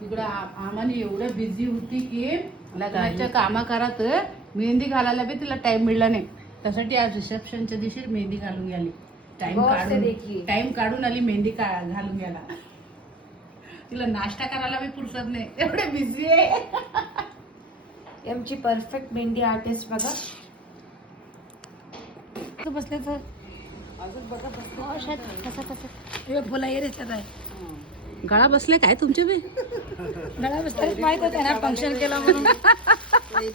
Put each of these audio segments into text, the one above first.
तिकडे आम्हाला एवढं बिझी होती की लग्नाच्या कामा करत मेहंदी घालायला बी तिला टाइम मिळला नाही. त्यासाठी आज रिसेप्शनच्या दिवशी मेहंदी घालून गेली. टाइम काढून आली मेहंदी घालून गेला. तिला नाश्ता करायला बी फुरसत नाही, एवढे बिझी आहे. आमची परफेक्ट मेहंदी आर्टिस्ट बघा बसले तर अजून बघा बोला ये रे आहे गळा बसले काय तुमचे बी? गळा बसतानाच माहित होते ना फंक्शन केला म्हणून.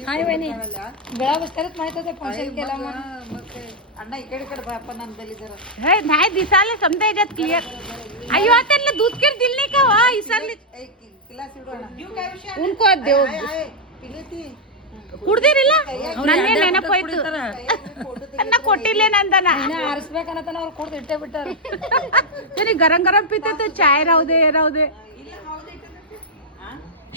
हाय वहिनी गळा बसतानाच माहित होते फंक्शन केला म्हणून. अण्णा इकडे आपण आणली जरा हे नाही दिसाले समजा याच्यात क्लिअर. अयो त्यांना दूध केर दिल नाही का वा इसरले उनको देव ಕುಡ್ದಿರಿಲ್ಲ ನನ್ನೇ ನೆನಪೋಯ್ತು ಅನ್ನ ಕೊಟ್ಟಿಲ್ಲೇನ ಅಂದನ ಆರಿಸ್ಬೇಕನ್ನತನ ಅವ್ರು ಕೊಡ್ದು ಇಟ್ಟೇ ಬಿಟ್ಟಾರ. गरम गरम पिते तर चाय राहू दे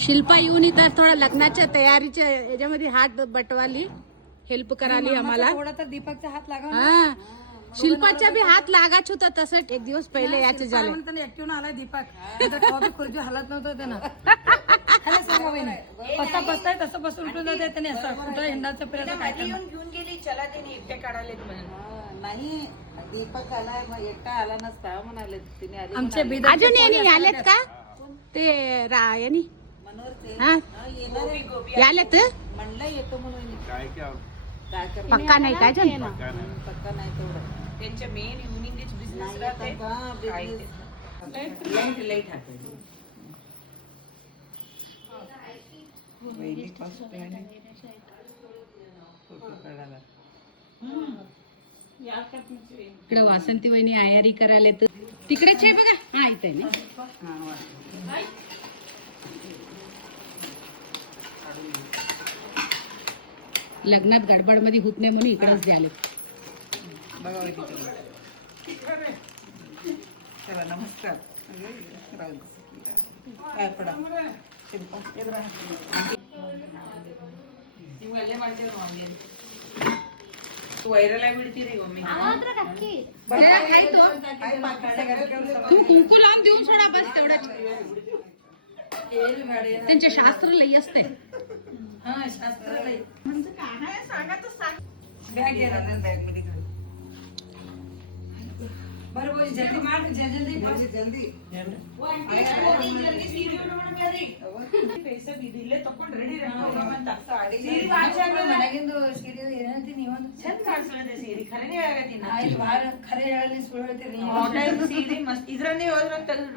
शिल्पा येऊन इथं थोडा लग्नाच्या तयारीच्या याच्यामध्ये हात बटवाली हेल्प कराली आम्हाला. थोडा तर दीपकचा हात लागा. हा शिल्पाच्या बी हात लागाच होता तसं एक दिवस पहिले याचे झाले. ऍक्टिव्ह आलाय दीपक खुर्ची हलत नव्हतं त्यानं. सांगा बहिणी कसा बसताय तसं बसून उठून जाते त्याने असं कुठं हिंडाचं फिरायचं काय घेऊन गेली चला त्याने एकट्या काढायला नाही. दीपक आला एकटा आला नसता म्हणाले तिने आले. आमचे अजून यांनी आलेत का ते यांनी हा आलेत म्हणलं येतो म्हणून पक्का नाही काय जण पक्का नाही तेवढं त्यांच्या मेन युनिट बिझनेस राहते लाईट हातायची इकडे वासंती वहिनी आयारी करायला तर तिकडेच आहे बघा. हा इथे ना लग्नात गडबड मध्ये होत नाही म्हणून इकडेच द्याले. नमस्कार वैराला मिळते रे मम्मी. तू कुंकू लावून देऊन सोडा बस तेवढ्या. त्यांचे शास्त्र लई असते. बरोबर जल्दी मार जल्दी जल्दी पैसे दिले तो पण रेडी ಸೀರೆ ಖರೇನೆ ಆಗತ್ತೀನಿ ಖರೆ ಹೇಳಲಿ ಸುಳ್ಳು ಹೇಳ್ತೀರಿ ಸೀರೆ ಮಸ್ತ್ ಇದ್ರನ್ನೇ ಹೋದ್ರ ತೆಗೆದು